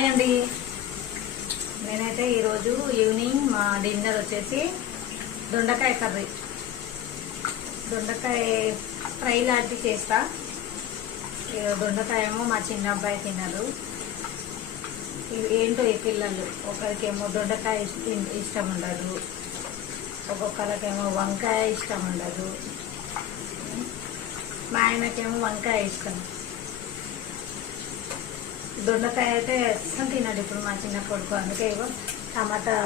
Hi అండి. నేనైతే ఈరోజు ఈవినింగ్ మా డిన్నర్ వచ్చేసి దొండకాయ కర్రీ, దొండకాయ ఫ్రై లాంటివి చేస్తా. దొండకాయ ఏమో మా చిన్న అబ్బాయి తినరు. ఏంటో ఈ పిల్లలు, ఒకరికేమో దొండకాయ ఇష్టం ఉండదు, ఒక్కొక్కరికేమో వంకాయ ఇష్టం ఉండదు. మా ఆయనకేమో వంకాయ ఇష్టం. దొండకాయ అయితే అస్సలు తినడు ఇప్పుడు మా చిన్న కొడుకు. అందుకే ఇగో టమాటా,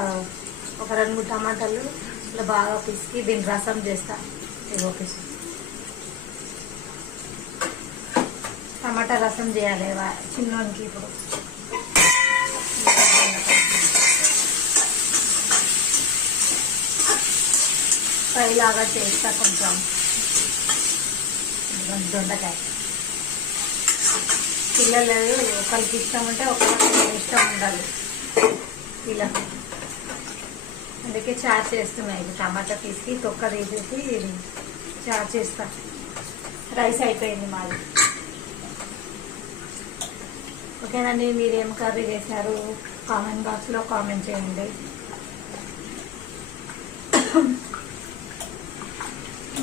ఒక 2-3 టమాటాలు ఇలా బాగా పిసికి దీన్ని రసం చేస్తా. ఇగో పిసి టమాటా రసం చేయాలి చిన్నోనికి. ఇప్పుడు ఫ్రై లాగా చేస్తా కొంచెం. దొండకాయ పిల్లలు ఒకరికి ఇష్టం ఉంటే ఒకరికి ఇష్టం ఉండాలి ఇలా. అందుకే చారు చేస్తున్నాయి. ఇది టమాటా తీసుకి తొక్క తీసేసి ఇది చారు చేస్తా. రైస్ అయిపోయింది మాది. ఓకేనండి, మీరేం కర్రీ చేశారు కామెంట్ బాక్స్లో కామెంట్ చేయండి.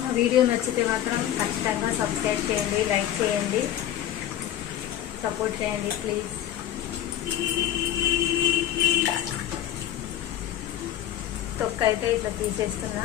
మా వీడియో నచ్చితే మాత్రం ఖచ్చితంగా సబ్స్క్రైబ్ చేయండి, లైక్ చేయండి, సపోర్ట్ చేయండి ప్లీజ్. తొక్క అయితే ఇట్లా తీసేస్తున్నా.